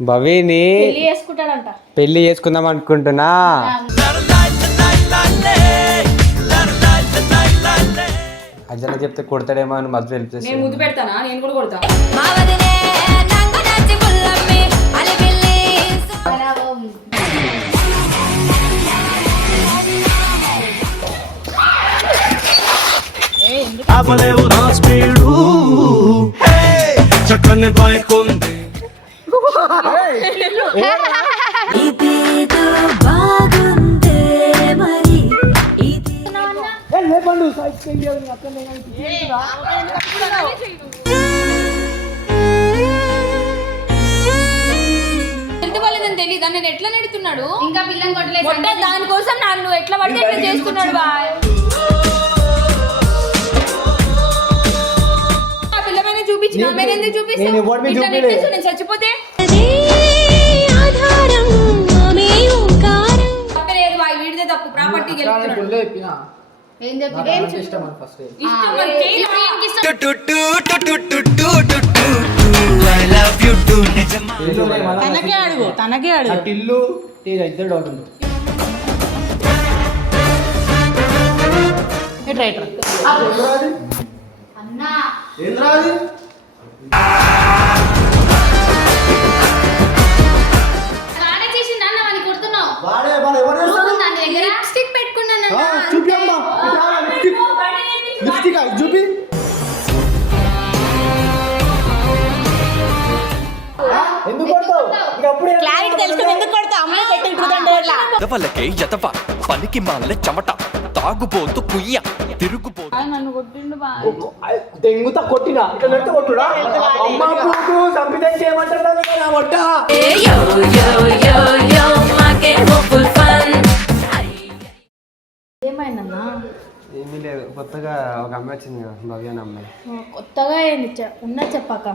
భవిని పెళ్ళి చేసుకుంటాడంట. పెళ్ళి చేసుకుందాం అనుకుంటున్నా. అజ్జన చెప్తే కొడతాడేమో అని మధ్య హెల్ప్ చేస్తాను ముద్దు పెడతానా? నేను కూడా కొడతా. నా స్పీడు. చక్కని బైక్ ఉంది ఇదేదో బాగుందే నేను ఎట్లా నెడుతున్నాడు ఇంకా పిల్లని కొట్టలేదు దానికోసం నన్ను ఎట్లా పడితే ఎట్లా చేస్తున్నాడు బాయ్ ఆ పిల్ల మీద చూపించి ఎందుకు చూపిస్తావు చచ్చిపోతే గెలుపుతున్నాడు ఏం చెప్పి ఏం ఇష్టం. తనకే అడుగు తనకే అడుగు. టిల్లు ఇద్దరు డౌట్ ఉంది. అన్నా. క్లారిటీ తెలుసుకుని ఎందుకు కొడతా అమ్మాయి పెట్టి కుదండి ఎట్లా? ఎదవలకే ఎదవ పనికి మాల చెమట తాగుబోతు కుయ్య తిరుగుబోతు. నన్ను కొట్టిండు బాయ్ దెంగుతా కొట్టినా? ఇట్లా నెట్ట కొట్టుడా? అమ్మ కూతు సంపితం చేయమంటాడు నా వడ్డ? యో యో యో యో మాకే హోప్ఫుల్ ఫన్. ఏమైందన్నా? ఏమీ లేదు కొత్తగా ఒక అమ్మాయి వచ్చింది కదా భవ్య అనే అమ్మాయి. కొత్తగా ఏంది చె- చెప్పాక.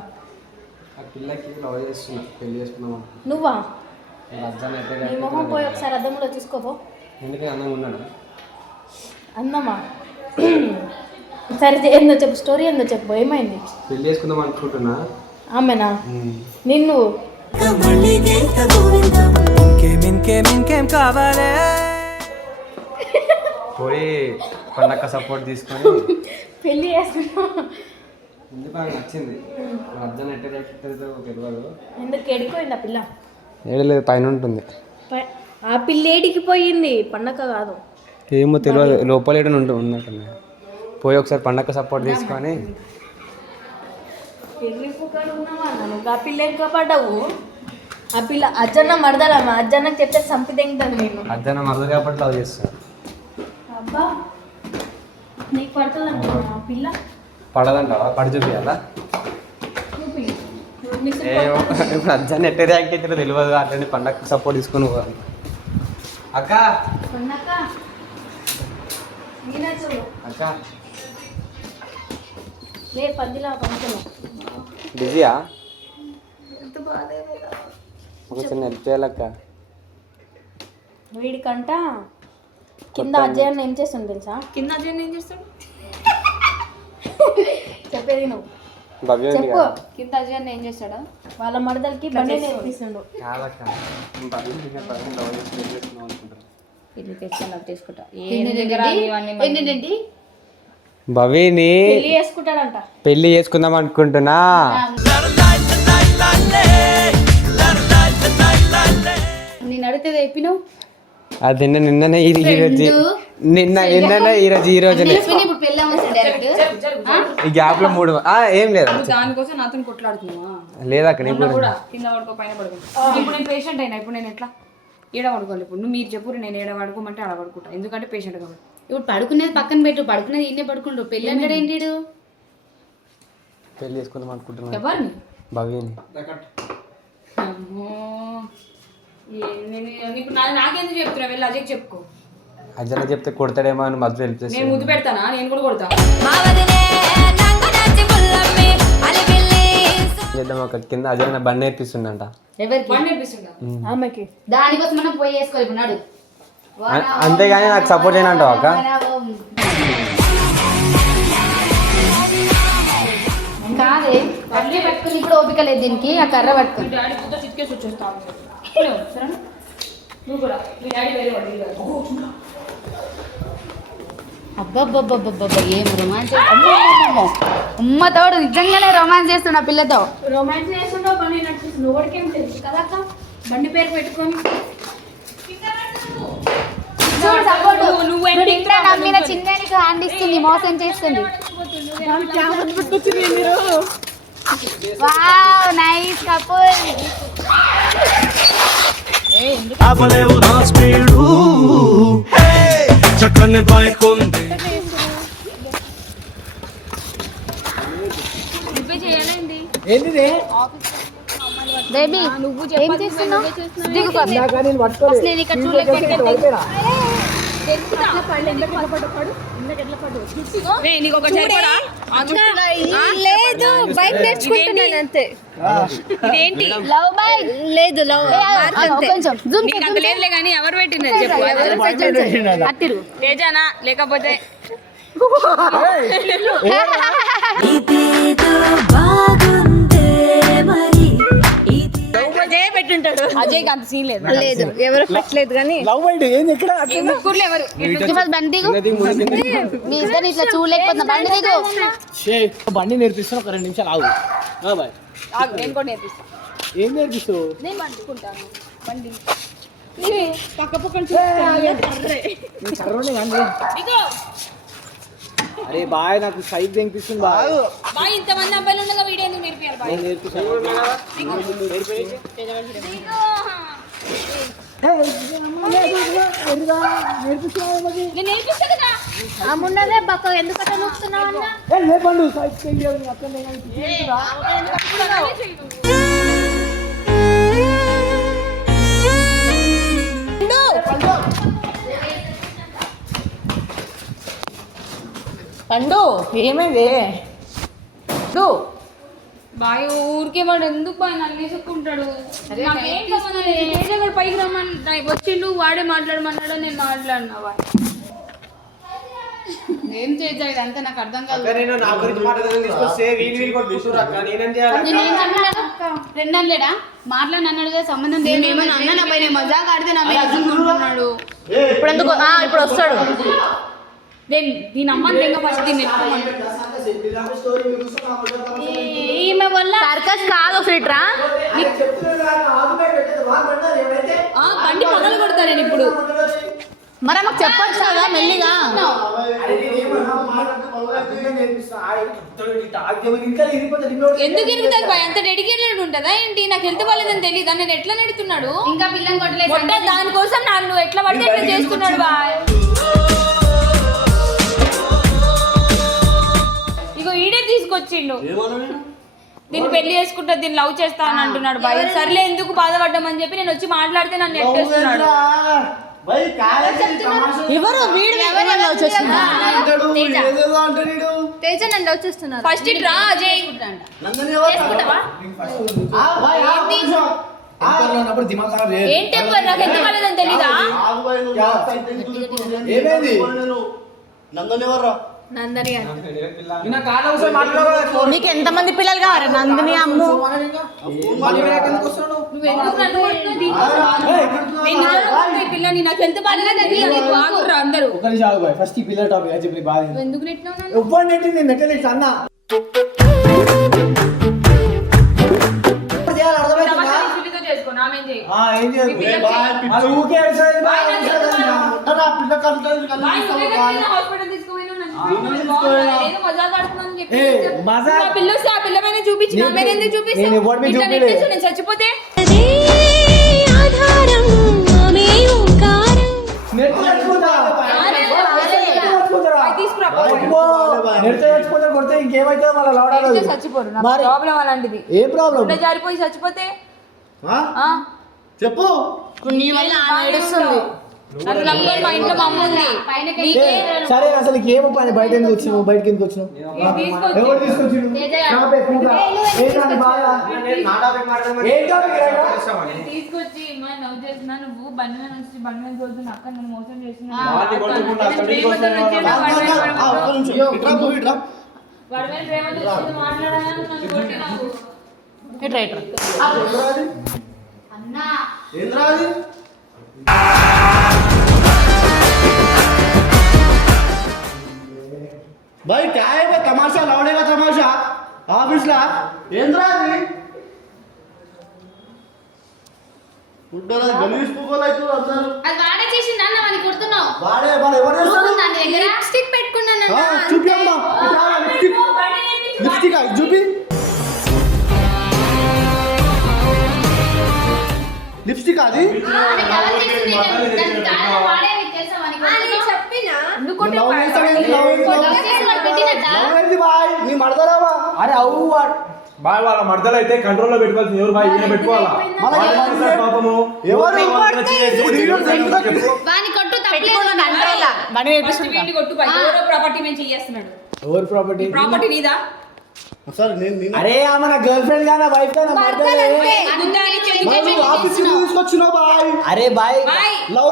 ఆ పిల్లకి లవ్ చేస్తున్నా పెళ్ళి చేసుకుందాం నువ్వా? అయితే నీ మొహం పోయి ఒకసారి అద్దంలో చూసుకోపో ఎందుకంటే అందంగా ఉన్నాడు? అందమా? సరే ఏందో చెప్పు స్టోరీ ఏందో చెప్పు ఏమైంది? పెళ్ళి చేసుకుందాం అనుకుంటున్నా. ఆమెనా? నిన్ను? పోయి పండక్క సపోర్ట్ తీసుకొని పెళ్ళి చేసుకున్నా ఎందుకు నాకు నచ్చింది. అజ్జన ఎట్ట తెలియదు ఎందుకు ఎడిపోయింది ఆ పిల్ల? ఏడలేదు పైన ఉంటుంది. ప- ఆ పిల్ల ఏడికి పోయింది? పండగ కాదు. ఏమో తెలియదు లోపల ఏడని ఉంటుంది పోయి ఒకసారి పండక్క సపోర్ట్ తీసుకొని. పెళ్ళి పుకాడు ఉన్నావా? నువ్వు ఆ పిల్ల ఇంకా పడ్డావు ఆ పిల్ల అజ్జన్న మరదలమ్మ అజ్జన్న చెప్తే సంపి తెంగుతాను నేను. అజ్జన మరదు కాబట్టి లవ్ చేస్తాను అబ్బా నీకు పడుతుంది ఆ పిల్ల? పడదంటావా? పడి చూపియాలా చూపి నీకు ఏమో ఇప్పుడు అజ్జాన్ని ఎట్ట రియాక్ట్ అవుతారో తెలియదు అట్లనే పండగ సపోర్ట్ తీసుకొని పోవాలి అక్క! అక్క! బిజీయా? ఒక చిన్న హెల్ప్ చేయాలక్క వీడికంట కింద అజయ్ ఏం చేస్తుంది తెలుసా? కింద అజయ్ ఏం చేస్తాడు? చెప్పేది నువ్వు చెప్పు. కదా. అజయ్ ఏం వాళ్ళ బండి నేర్పిస్తుండు. చేసి పెళ్ళి చేసుకుందాం అనుకుంటున్నా. పెళ్ళి తెచ్చాను తీసుకుంటా ఏంటండి భవిని పెళ్ళి చేసుకుంటాడంట. పెళ్ళి చేసుకుందాం అనుకుంటున్నా. నేను అడిగితే చెప్పినావు? అది నిన్న నిన్ననే ఈ ఈ రోజు నిన్న నిన్ననే ఈ రోజు ఈ పెళ్ళి డైరెక్ట్ గ్యాప్లో మూడు ఆ, ఏం లేదు దానికోసం నాతో కొట్లాడుతున్నావా? నీ మొన్న కూడా కింద పడుకో పైన పడుకో. ఇప్పుడు నేను పేషెంట్ అయినా ఇప్పుడు నేను ఎట్లా? ఏడ పడుకోవాలి ఇప్పుడు? నువ్వు మీరు చెప్పు నేను ఏడ పడుకోమంటే ఆడ పడుకుంటా. ఎందుకంటే పేషెంట్ కాబట్టి. ఇప్పుడు పడుకునేది పక్కన పెట్టు పడుకునేది ఇన్నే పడుకుంటాడు పెళ్ళి అంటాడు ఏంటి? పెళ్ళి చేసుకుందాం అనుకుంటున్నా. ఎవరిని? భవ్యని. నీకు నా- నాకెందుకు చెప్తున్నా వెళ్ళి అజయ్ చెప్పుకో. అజ్జన చెప్తే కొడతాడేమో అని మధ్య హెల్ప్ నేను చేస్తాను ముద్దు పెడతానా? నేను కూడా కొడతా. చేద్దాం కింద అజయ్ బండి నేర్పిస్తుండంట ఎవరికి? వాడిని నేర్పిస్తుందా? ఆమెకి. దానికోసం మనం పోయి వేసుకోవాలి ఇప్పుడు నాడు. అ- అంతేగాని నాకు సపోర్ట్ చేయనంటావు అక్క? కాదే పట్టుకుని ఇప్పుడు ఓపిక లేదు దీనికి ఆ కర్ర పట్టుకుని. డాడీ నువ్వు కూడా మీ డాడీ వేరే వాడు. అబ్బబ్బబ్బబ్బబ్బ ఏం రొమాన్స్ అమ్మ తోడు నిజంగానే రొమాన్స్ చేస్తున్నా పిల్లతో. రొమాన్స్ చేస్తుంటావు బండి నడిపిస్తుంది ఎవరికేం తెలుసు కదా అక్క? బండి పేరు పెట్టుకొని. హ్యాండ్ ఇస్తుంది మోసం చేస్తుంది. వావ్ నైస్ కపుల్ ఆపలేవు నా స్పీడు. చక్కని బైక్ ఉంది. నువ్వే బేబీ ఏం చేస్తున్నావు? నేను ఇక్కడ ఇంట్లో లేదు బైక్ నేర్చుకుంటున్నాను అంతే. ఇదేంటి? లవ్ బై లేదు లవ్ కొంచెం జూమ్ లేదులే కానీ ఎవరు పెట్టినారు చెప్పు? అత్తిరు. తేజానా? లేకపోతే అజయ్ పెట్టింటాడు? అజయ్కి అంత సీన్ లేదు. లేదు ఎవరు పెట్టలేదు కానీ లవ్ బైట్ ఏంది ఎక్కడ? ఈ ముగ్గురులో ఎవరు? ఫస్ట్ బండి మీ ఇద్దరు ఇట్లా చూడలేకపోతున్నా. బండి దిగు. షే, బండి నేర్పిస్తాను ఒక రెండు నిమిషాలు ఆగు. ఆ బాయ్. ఆగు, నేను కూడా నేర్పిస్తా. ఏం నేర్పిస్తావు? నేను పండుకుంటాను. బండి. నేను కర్రోనే కానీ అరే బాయ్ నాకు సైడ్ తెంపిస్తుంది బాయ్. బా ఇంతమంది అబ్బాయిలు ఉండగా వీడియో ఎందుకు నేర్పియాలి బాయ్? నేను నేర్పిస్తాను అమ్మున్నదే బక్క ఎందుకంటే నూపుతున్నావు అన్న? లేపండు సైడ్ తెంపి అక్కడ పండు ఏమైంది? బాయ్ ఊరికే వాడు ఎందుకు బాయ్ నన్ను తీసుకుంటాడు నాకేం సంబంధం లేదు. తేజ కూడా పైకి రమ్మని వచ్చిండు వాడే మాట్లాడమన్నాడు నేను మాట్లాడినా బాయ్ ఏం చేద్దాం? ఇదంతా నాకు అర్థం కాదు. నేను నా గురించి మాట్లాడదని తీసుకొస్తే వీలు వీలు కొట్టుకుంటారు అక్క. నేనేం చేయాలి? నేను ఏం చెప్పలేదా ఫ్రెండ్ అనలేడా మాట్లాడి అన్నాడు కదా సంబంధం లేదు ఏమన్నా అన్న నా పైన మజాక్ ఆడితే నా మీద అదుకుంటున్నాడు ఇప్పుడు ఎందుకు ఆ, ఇప్పుడు వస్తాడు. నేను దీని అమ్మని తెగ ఫస్ట్ దీన్ని. ఈమె వల్ల సర్కస్ కాదు ఆ, బండి పగలు కొడతా నేను ఇప్పుడు. మరి మాకు చెప్పొచ్చు కదా మెల్లిగా. ఎందుకు ఇరుగుతుంది బాయ్? అంత డెడికేటెడ్ ఉంటుందా ఏంటి? నాకు హెల్త్ బాగాలేదని తెలియదా నేను ఎట్లా నెడుతున్నాడు ఇంకా పిల్లని కొట్టలేదు దానికోసం నన్ను ఎట్లా పడితే ఎట్లా చేస్తున్నాడు బాయ్? ఈడే తీసుకొచ్చిండు దీన్ని పెళ్ళి చేసుకుంటా దీన్ని లవ్ చేస్తా అని అంటున్నాడు బాయ్. సర్లే ఎందుకు బాధపడ్డామని చెప్పి నేను వచ్చి మాట్లాడితే నన్ను ఎట్టేస్తున్నాడు ఎవరు వీడు ఎవరు వచ్చేసింది తేజ. నన్ను వచ్చేస్తున్నారు ఫస్ట్ ఇట్ రా అజయ్. ఏం టెంపర్ నాకు ఎంత బాగాలేదని తెలీదా? ఏమైంది? నందని నా నీకు ఎంతమంది పిల్లలు కావాలి? నందిని అమ్ము. ఫస్ట్ ఈ పిల్లల టాపిక్ చెప్పి ఎందుకు? ఎవ్వరు నెట్టలేదు అన్నా. పిల్ల చచ్చిపోతే? చచ్చిపోతా. కొడితే ఇంకేమైతే లౌడాలి చచ్చిపోరు ప్రాబ్లం అలాంటిది ఏ ప్రాబ్లం? జారిపోయి చచ్చిపోతే? ఆ? చెప్పు. నీ వల్ల ఏడుస్తుంది నన్ను నమ్ముకొని మా ఇంట్లో మా అమ్మ ఉంది. నీకే సరే అసలు ఏమో పని? బయట ఎందుకు వచ్చినావు? బయటకి ఎందుకు వచ్చినావు? తీసుకొచ్చి- ఎవరు తీసుకొచ్చిండు? నాపే బాగా ఏం టాపిక్ తీసుకొచ్చి మా నువ్వు బండి మీద నుంచి బండి మీద తోలుతున్న అక్క నన్ను మోసం చేసిన వాడిని కొట్టుకుంటా, అక్కడ ప్రేమతో తీసుకొస్తాను. వచ్చేది వాడి మీద పడి- ఆ, ఒక్క నిమిషం. ఇట్రా పో, ఇట్రా. వాడి మీద ప్రేమతో వచ్చేది మాట్లాడాలని నన్ను కొట్టినావు ఇట్రా ఇట్రా అన్నా. ఏంద్రా అది? भाई क्या है वो तमाशा लौड़े का तमाशा ऑफिस ला ఏంద్రా అది ఉంటారా గలీజ్ పువ్వులు అయితే అందరూ అది వాడే చేసింది అన్న వాడిని కొడుతున్నావు వాడే వాడు ఎవరు చేస్తారు చూడు దాని దగ్గర లిప్స్టిక్ పెట్టుకున్నాను ఆ, చూపి అమ్మా ఇట్రా, లిప్స్టిక్ లిప్స్టిక్ అది చూపి లిప్స్టిక్ అది వాడికి ఎవరు చేసింది దానికి కారణం వాడే నీకు తెలుసా వాడిని కొడుతున్నావు నీ మడదరావా అరే అవు వాడు. బాయ్ వాళ్ళ మర్దలు అయితే కంట్రోల్లో పెట్టుకోవాల్సింది ఎవరు బాయ్? ఈయన పెట్టుకోవాలా? పాపము ఎవరు కంట్రోల్ ఎవరో ప్రాపర్టీ మేము చేస్తున్నాడు. ఎవరు ప్రాపర్టీ ప్రాపర్టీ నీదా? సార్ నేను అరే ఆమె నా గర్ల్ ఫ్రెండ్ వైఫ్ బాయ్ అరే బాయ్ లవ్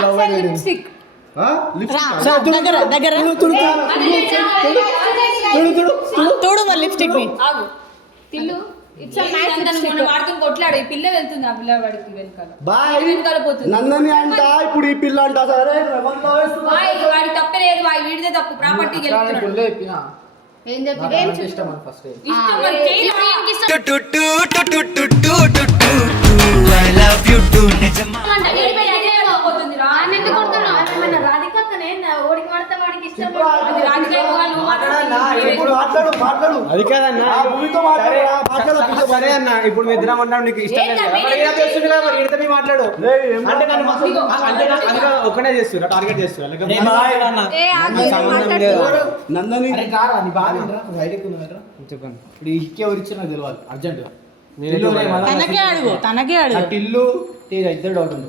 లవ్ బండి లిప్స్టిక్ పిల్ల నన్నని అంట ఇప్పుడు ఈ పిల్ల అంట సరే ఎవరు love చేస్తున్నారు? బాయ్ వాడి తప్పే లేదు బాయ్ వీడిదే తప్పు ప్రాపర్టీకి వెళ్తున్నాడు ఏం చెప్పి మాట్లాడు. అది కాదన్నా. ఆ భూమితో మాట్లాడు ఆ మాట్లాడు సరే, అన్న ఇప్పుడు మీ ఇద్దరం నీకు ఇష్టం లేదు. కదా. మరి ఇలా చేస్తుంది కదా మరి? ఈడతో మీ మాట్లాడు. ఏం అంటే నన్ను అంటే నా- అది కాదు, ఒక్కనే చేస్తున్నా టార్గెట్ చేస్తున్నా. లేకపోతే. ఏ ఆగు, నందని అరే కారా నీ బాగా ధైర్యం ఉందా చెప్పండి. ఇప్పుడు ఈ నాకు తెలియాలి అర్జెంట్ తనకే అడుగు తనకే అడుగు. తేజ ఇద్దరు డౌట్ ఉంది.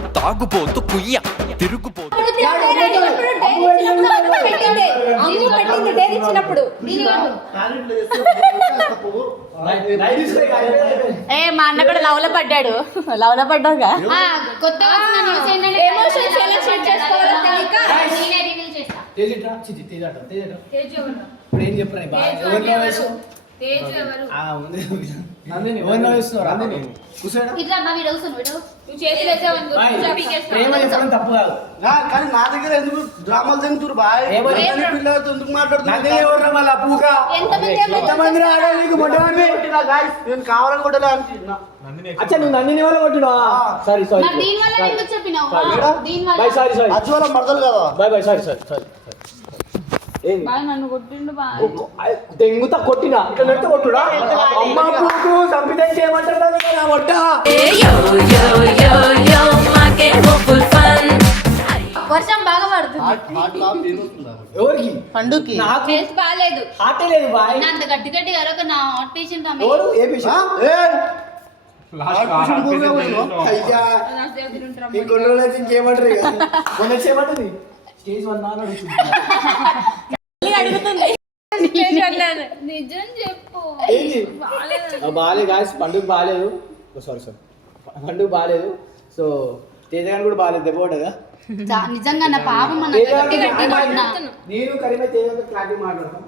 తాగుబోతు కుయ్య తిరుగుబోతు. ఏ మా అన్న కూడా లవ్లో పడ్డాడు లవ్లో పడ్డావుగా ఎమోషన్స్ ఎలా షేర్ చేసుకోవాలో తెలియక? ఇప్పుడు ఏం చెప్పరా తేజు ఎవరు? తప్పు కాదు కానీ నా దగ్గర ఎందుకు డ్రామాలు తింటున్నారు బాయ్ ఏమని? నన్నని పిల్లలతో ఎందుకు నందిని మాట్లాడుతున్నారు ఎవరు మళ్ళీ అప్పుగా ఎంతమంది ఎంతమంది రాగా నీకు మొట్టమొదటి కొట్టినా guys, నేను కావాలని కొట్టలే అనుకుంటున్నా అచ్చా నువ్వు నందిని వల్ల కొట్టినావా సారీ సారీ మరి దీని వల్ల ఎందుకు చెప్పినావు దీని బాయ్ వల్ల సారీ సారీ అజ్వాల మడతలు కదా boy boy sorry sorry sorry ఏంది బాయ్ నన్ను కొట్టిండు బాయ్ తెంగుతా కొట్టినా? ఇక్కడ నెట్ట కొట్టుడా? అమ్మ పూకు. వర్షం బాగా పడుతుంది. ఎవరికి? పండుకి. నాకు? ఫేస్ బాగాలేదు. హార్టే లేదు బాయ్. అంత గట్టి గట్టి అరొక నా హాట్ పేషెంట్ ఎవరు? ఏ? అయ్యా? ఈ కొన్ని రోజులు అయితే ఇంకేమంటారు ఇక? మొన్న చేయమంటుంది స్టేజ్ వన్ అడుగుతుంది. నిజం చెప్పు. బాగాలేదు. గాయస్ పండుగ బాగాలేదు. సారీ సారీ పండుగ బాగాలేదు. సో తేజ గారు కూడా బాగాలేదు. దెబ్బ చా- నిజంగా నా పాపం నేను కరీమే తేజ క్లారిటీ మాట్లాడతాం.